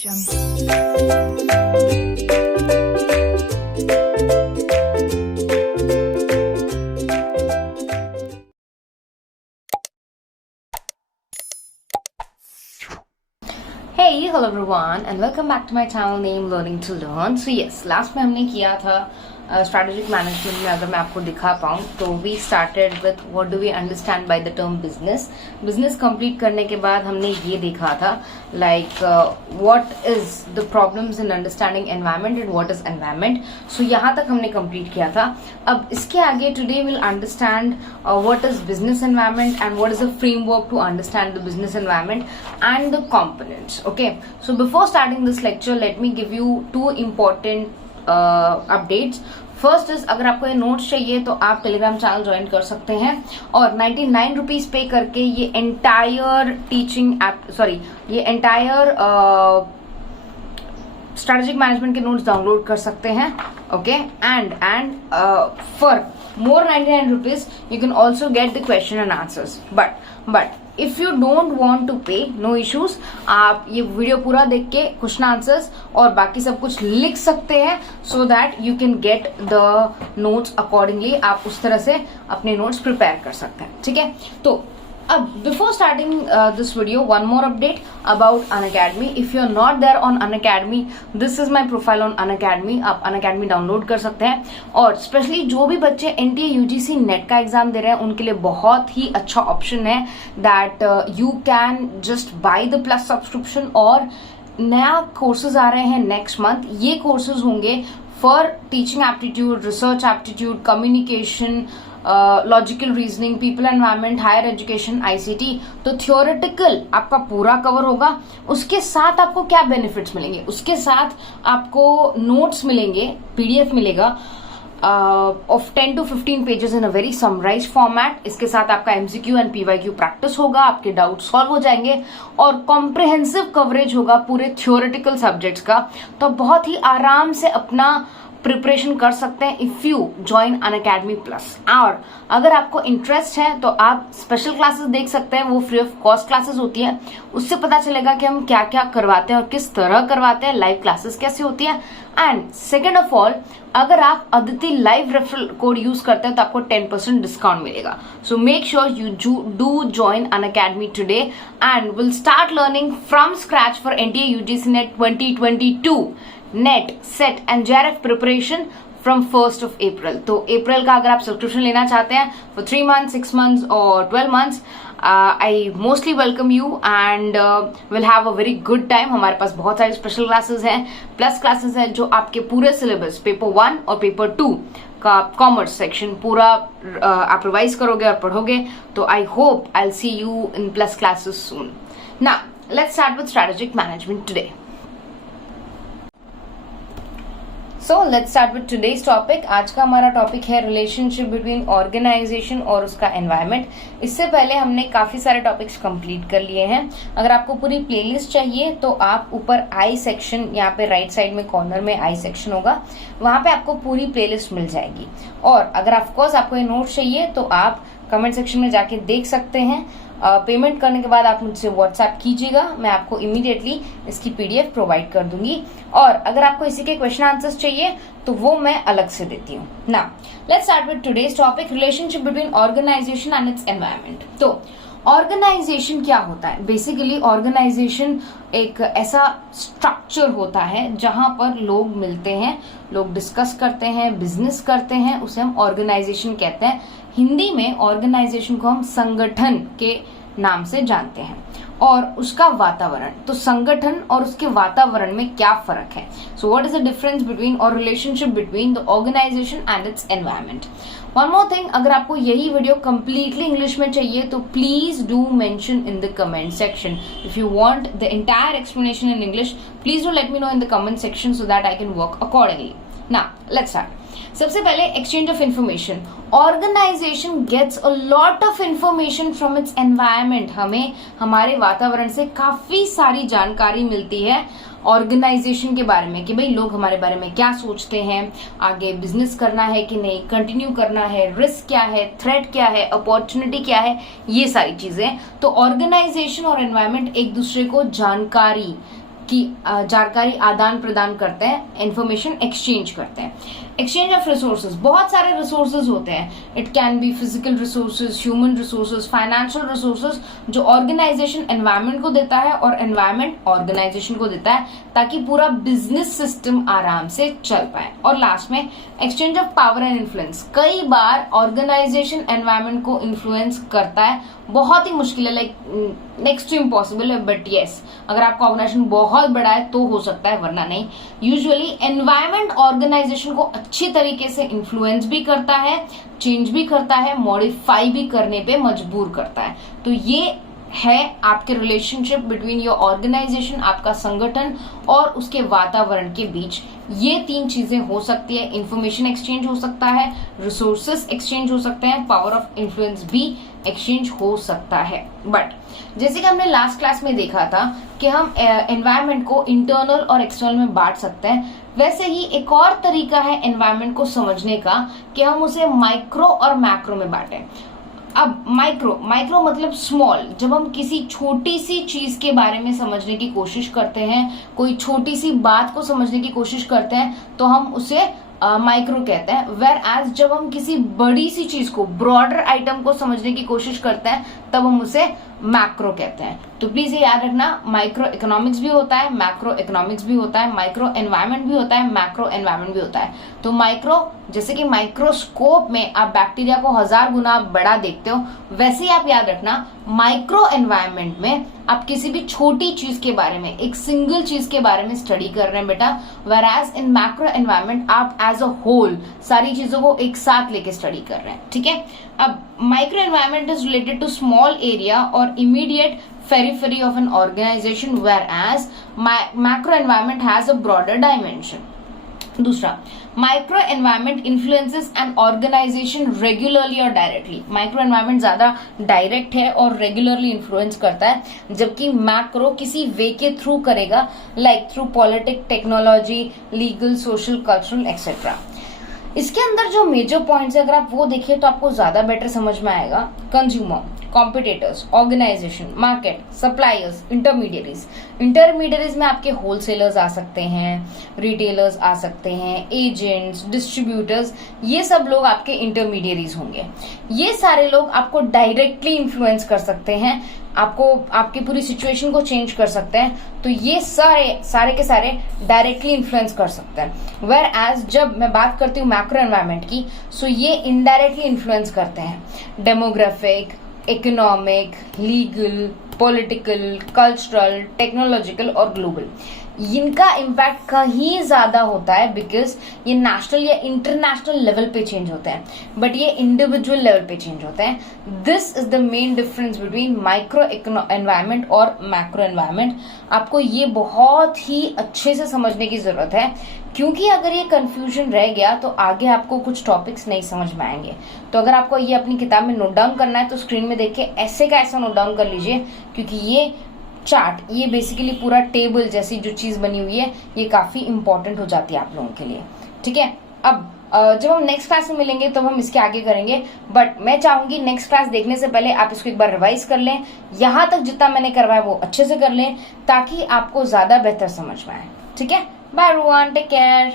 Hey, hello everyone and welcome back to my channel name Learning to Learn. So yes, last में हमने किया था strategic management में अगर मैं आपको दिखा पाऊँ तो we started with what do we understand by the term business complete करने के बाद हमने ये देखा था like what is the problems in understanding environment and what is environment. So यहाँ तक हमने कंप्लीट किया था. अब इसके आगे today will understand what is business environment and what is a framework to understand the business environment and the components. Okay, so before starting this lecture let me give you two important updates. First is अगर आपको ये notes चाहिए तो आप Telegram channel join कर सकते हैं और 99 रुपीज पे करके ये एंटायर ये एंटायर स्ट्रेटेजिक मैनेजमेंट के नोट्स डाउनलोड कर सकते हैं. Okay, and for more 99 rupees you can also get the question and answers. But if you don't want to pay, no issues. आप ये वीडियो पूरा देख के क्वेश्चन आंसर्स और बाकी सब कुछ लिख सकते हैं so that you can get the notes accordingly. आप उस तरह से अपने नोट्स प्रिपेयर कर सकते हैं. ठीक है, तो अब before starting this video one more update about Unacademy. If you are not there on Unacademy, this is my profile on Unacademy. आप अनअकैडमी डाउनलोड कर सकते हैं और स्पेशली जो भी बच्चे एनटीए यूजीसी नेट का एग्जाम दे रहे हैं उनके लिए बहुत ही अच्छा ऑप्शन है that you can just buy the plus subscription. और नया कोर्सेज आ रहे हैं नेक्स्ट मंथ. ये कोर्सेज होंगे for teaching aptitude, research aptitude, communication, logical reasoning, people environment, higher education, ICT. तो थियोरेटिकल आपका पूरा कवर होगा. उसके साथ आपको क्या बेनिफिट्स मिलेंगे? उसके साथ आपको नोट्स मिलेंगे, पीडीएफ मिलेगा of 10 to 15 pages in a very summarise format. इसके साथ आपका एमसीक्यू एंड पीवाईक्यू प्रैक्टिस होगा, आपके डाउट सॉल्व हो जाएंगे और कॉम्प्रिहेंसिव कवरेज होगा पूरे थियोरेटिकल सब्जेक्ट्स का. तो बहुत ही आराम से अपना प्रिपरेशन कर सकते हैं if you join Unacademy plus. और अगर आपको इंटरेस्ट है तो आप स्पेशल क्लासेस देख सकते हैं, वो फ्री ऑफ कॉस्ट क्लासेस होती हैं. उससे पता चलेगा कि हम क्या क्या करवाते हैं और किस तरह करवाते हैं, लाइव क्लासेस कैसे होती है. एंड सेकेंड ऑफ ऑल, अगर आप Aditi live referral code use करते हैं तो आपको 10% डिस्काउंट मिलेगा. So make sure you do join Unacademy today and will start learning from scratch for NTA UGC net 2022 net set and JRF preparation from 1st of April. तो अप्रैल का अगर आप subscription लेना चाहते हैं फॉर 3 months, 6 months और 12 months, I mostly welcome you and will have a very good time. हमारे पास बहुत सारी स्पेशल क्लासेस हैं, प्लस क्लासेस हैं जो आपके पूरे सिलेबस पेपर 1 और पेपर 2 का कॉमर्स सेक्शन पूरा आप रिवाइज करोगे और पढ़ोगे. तो I hope I will see you in plus classes soon. Now let's start with strategic management today. So let's start with today's topic. आज का हमारा टॉपिक है रिलेशनशिप बिटवीन ऑर्गेनाइजेशन और उसका एनवायरनमेंट. इससे पहले हमने काफी सारे टॉपिक्स कंप्लीट कर लिए हैं. अगर आपको पूरी प्लेलिस्ट चाहिए तो आप ऊपर आई सेक्शन, यहाँ पे राइट साइड में कॉर्नर में आई सेक्शन होगा, वहां पे आपको पूरी प्लेलिस्ट मिल जाएगी. और अगर ऑफकोर्स आपको ये नोट्स चाहिए तो आप कमेंट सेक्शन में जाके देख सकते हैं. पेमेंट करने के बाद आप मुझसे व्हाट्सएप कीजिएगा, मैं आपको इमीडिएटली इसकी पीडीएफ प्रोवाइड कर दूंगी. और अगर आपको इसी के क्वेश्चन आंसर्स चाहिए तो वो मैं अलग से देती हूँ. Now let's start with today's topic, relationship between organisation and its environment. तो ऑर्गेनाइजेशन क्या होता है? बेसिकली ऑर्गेनाइजेशन एक ऐसा स्ट्रक्चर होता है जहां पर लोग मिलते हैं, लोग डिस्कस करते हैं, बिजनेस करते हैं, उसे हम ऑर्गेनाइजेशन कहते हैं. हिंदी में ऑर्गेनाइजेशन को हम संगठन के नाम से जानते हैं. और उसका वातावरण, तो संगठन और उसके वातावरण में क्या फर्क है? So what is the difference between और relationship between the organization and its environment. One more thing, अगर आपको यही वीडियो कंप्लीटली इंग्लिश में चाहिए तो please do mention in the comment section. If you want the entire explanation in English, please do let me know in the comment section so that I can work accordingly. Now let's start. सबसे पहले exchange of information. Organization gets a lot of information from its environment. हमें हमारे वातावरण से काफी सारी जानकारी मिलती है ऑर्गेनाइजेशन के बारे में कि भाई लोग हमारे बारे में क्या सोचते हैं, आगे बिजनेस करना है कि नहीं, कंटिन्यू करना है, रिस्क क्या है, थ्रेट क्या है, अपॉर्चुनिटी क्या है, ये सारी चीजें. तो ऑर्गेनाइजेशन और एनवायरनमेंट एक दूसरे को जानकारी की जानकारी आदान प्रदान करते हैं, इंफॉर्मेशन एक्सचेंज करते हैं। एक्सचेंज ऑफ रिसोर्सेज, बहुत सारे रिसोर्सेज होते हैं। It can be physical resources, human resources, financial resources, जो ऑर्गेनाइजेशन एनवायरमेंट को देता है और एनवायरमेंट ऑर्गेनाइजेशन को देता है, ताकि पूरा बिजनेस सिस्टम आराम से चल पाए। और लास्ट में exchange of power and influence, कई बार ऑर्गेनाइजेशन एनवायरमेंट को इन्फ्लुएंस करता है, बहुत ही मुश्किल है, लाइक नेक्स्ट टू इम्पॉसिबल है, बट यस, अगर आपका ऑर्गेनाइजेशन बहुत बड़ा है तो हो सकता है, वरना नहीं। यूजुअली एनवायरमेंट ऑर्गेनाइजेशन को अच्छी तरीके से इन्फ्लुएंस भी करता है, चेंज भी करता है, मॉडिफाई भी करने पे मजबूर करता है। तो ये है आपके रिलेशनशिप बिटवीन योर ऑर्गेनाइजेशन, आपका संगठन और उसके वातावरण के बीच। ये 3 चीजें हो सकती है, इंफॉर्मेशन एक्सचेंज हो सकता है, रिसोर्सेस एक्सचेंज हो सकते हैं, पावर ऑफ इन्फ्लुएंस भी एक्सचेंज हो सकता है। बट जैसे कि हमने लास्ट क्लास में देखा था कि हम एनवायरनमेंट को इंटरनल और एक्सटर्नल में बांट सकते हैं, वैसे ही एक और तरीका है एनवायरनमेंट को समझने का कि हम उसे माइक्रो और मैक्रो में बांटें। अब माइक्रो मतलब स्मॉल, जब हम किसी छोटी सी चीज के बारे में समझने की कोशिश करते हैं, कोई छोटी सी बात को समझने की कोशिश करते हैं, तो हम उसे माइक्रो कहते हैं। वेर एज जब हम किसी बड़ी सी चीज को, ब्रॉडर आइटम को समझने की कोशिश करते हैं, तब हम उसे मैक्रो कहते हैं। तो प्लीज ये याद रखना, माइक्रो इकोनॉमिक्स भी होता है, मैक्रो इकोनॉमिक्स भी होता है, माइक्रो एनवायरनमेंट भी होता है, मैक्रो एनवायरनमेंट भी होता है। तो माइक्रो, जैसे कि माइक्रोस्कोप में आप बैक्टीरिया को 1000 गुना बड़ा देखते हो, वैसे ही आप याद रखना माइक्रो एनवायरनमेंट में आप किसी भी छोटी चीज के बारे में, एक सिंगल चीज के बारे में स्टडी कर रहे हैं बेटा, whereas in macro environment आप एज अ होल सारी चीजों को एक साथ लेके स्टडी कर रहे हैं। ठीक है, अब micro environment is related to small area और immediate periphery of an organization, whereas macro environment has a broader dimension. दूसरा, micro environment influences an organisation regularly और डायरेक्टली। माइक्रो एनवायरनमेंट ज्यादा डायरेक्ट है और रेगुलरली इन्फ्लुएंस करता है, जबकि macro किसी वे के थ्रू करेगा, like through politic, technology, legal, social, cultural etcetera. इसके अंदर जो मेजर पॉइंट्स है, अगर आप वो देखिए तो आपको ज्यादा बेटर समझ में आएगा। Consumer, competitors, organisation, market, suppliers, intermediaries. Intermediaries में आपके होलसेलर्स आ सकते हैं, रिटेलर्स आ सकते हैं, एजेंट्स, डिस्ट्रीब्यूटर्स, ये सब लोग आपके इंटरमीडियरीज होंगे। ये सारे लोग आपको डायरेक्टली इन्फ्लुएंस कर सकते हैं, आपको आपकी पूरी सिचुएशन को चेंज कर सकते हैं। तो ये सारे के सारे डायरेक्टली इन्फ्लुएंस कर सकते हैं। वेयर एज जब मैं बात करती हूँ मैक्रो एनवायरनमेंट की, सो ये इनडायरेक्टली इन्फ्लुएंस करते हैं। Demographic, economic, legal, political, cultural, technological और ग्लोबल, इनका इम्पैक्ट कहीं ज्यादा होता है, बिकॉज ये नेशनल या इंटरनेशनल लेवल पे चेंज होते हैं, बट ये इंडिविजुअल लेवल पे चेंज होते हैं। This is the main difference between micro environment और मैक्रो एनवायरनमेंट। आपको ये बहुत ही अच्छे से समझने की जरूरत है, क्योंकि अगर ये कंफ्यूजन रह गया तो आगे आपको कुछ टॉपिक्स नहीं समझ में आएंगे। तो अगर आपको ये अपनी किताब में नोट डाउन करना है तो स्क्रीन में देख के ऐसे का ऐसा नोट डाउन कर लीजिए, क्योंकि ये चार्ट, ये बेसिकली पूरा टेबल जैसी जो चीज बनी हुई है, ये काफी इंपॉर्टेंट हो जाती है आप लोगों के लिए। ठीक है, अब जब हम नेक्स्ट क्लास में मिलेंगे तब हम इसके आगे करेंगे, बट मैं चाहूंगी नेक्स्ट क्लास देखने से पहले आप इसको एक बार रिवाइज कर लें, यहां तक जितना मैंने करवाया वो अच्छे से कर लें, ताकि आपको ज्यादा बेहतर समझ में आए। ठीक है, बाय एवरीवन, टेक केयर।